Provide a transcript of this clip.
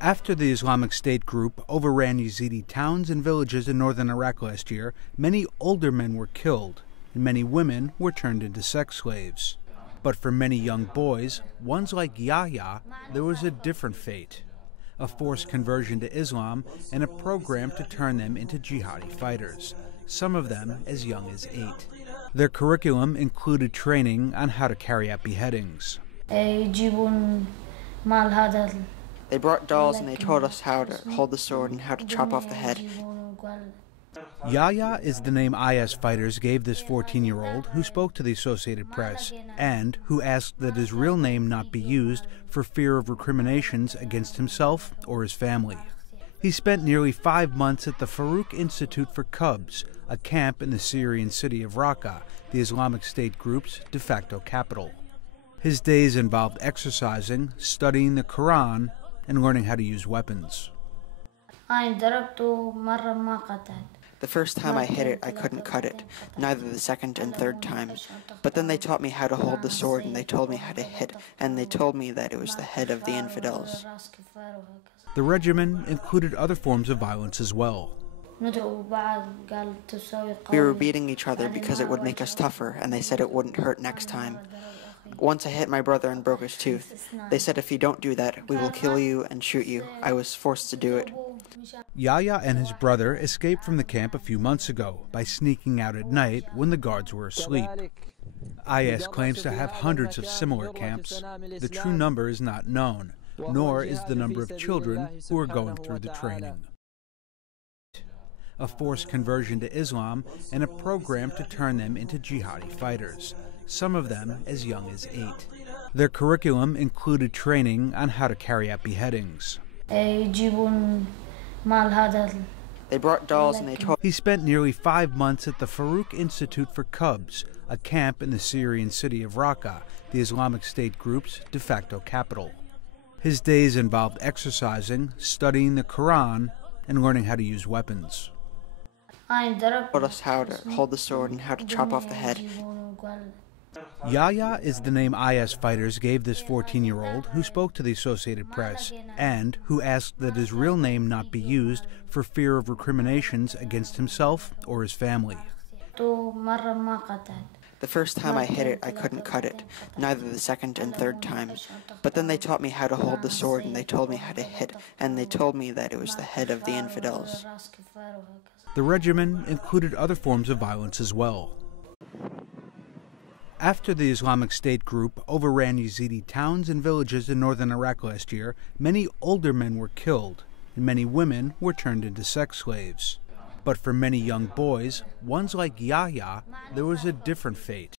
After the Islamic State group overran Yazidi towns and villages in northern Iraq last year, many older men were killed, and many women were turned into sex slaves. But for many young boys, ones like Yahya, there was a different fate: a forced conversion to Islam and a program to turn them into jihadi fighters, some of them as young as 8. Their curriculum included training on how to carry out beheadings. They brought dolls and they taught us how to hold the sword and how to chop off the head. Yahya is the name IS fighters gave this 14-year-old who spoke to the Associated Press and who asked that his real name not be used for fear of recriminations against himself or his family. He spent nearly 5 months at the Farouk Institute for Cubs, a camp in the Syrian city of Raqqa, the Islamic State group's de facto capital. His days involved exercising, studying the Quran, and learning how to use weapons. The first time I hit it, I couldn't cut it, neither the second and third time. But then they taught me how to hold the sword, and they told me how to hit, and they told me that it was the head of the infidels. The regimen included other forms of violence as well. We were beating each other because it would make us tougher, and they said it wouldn't hurt next time. Once I hit my brother and broke his tooth. They said if you don't do that, we will kill you and shoot you. I was forced to do it. Yahya and his brother escaped from the camp a few months ago by sneaking out at night when the guards were asleep. IS claims to have hundreds of similar camps. The true number is not known, nor is the number of children who are going through the training. A forced conversion to Islam and a program to turn them into jihadi fighters, some of them as young as 8. Their curriculum included training on how to carry out beheadings. They brought dolls and they taught. He spent nearly 5 months at the Farouk Institute for Cubs, a camp in the Syrian city of Raqqa, the Islamic State group's de facto capital. His days involved exercising, studying the Quran, and learning how to use weapons. Taught us how to hold the sword and how to chop off the head. Yahya is the name IS fighters gave this 14-year-old who spoke to the Associated Press and who asked that his real name not be used for fear of recriminations against himself or his family. The first time I hit it, I couldn't cut it, neither the second and third time. But then they taught me how to hold the sword, and they told me how to hit, and they told me that it was the head of the infidels. The regimen included other forms of violence as well. After the Islamic State group overran Yazidi towns and villages in northern Iraq last year, many older men were killed, and many women were turned into sex slaves. But for many young boys, ones like Yahya, there was a different fate: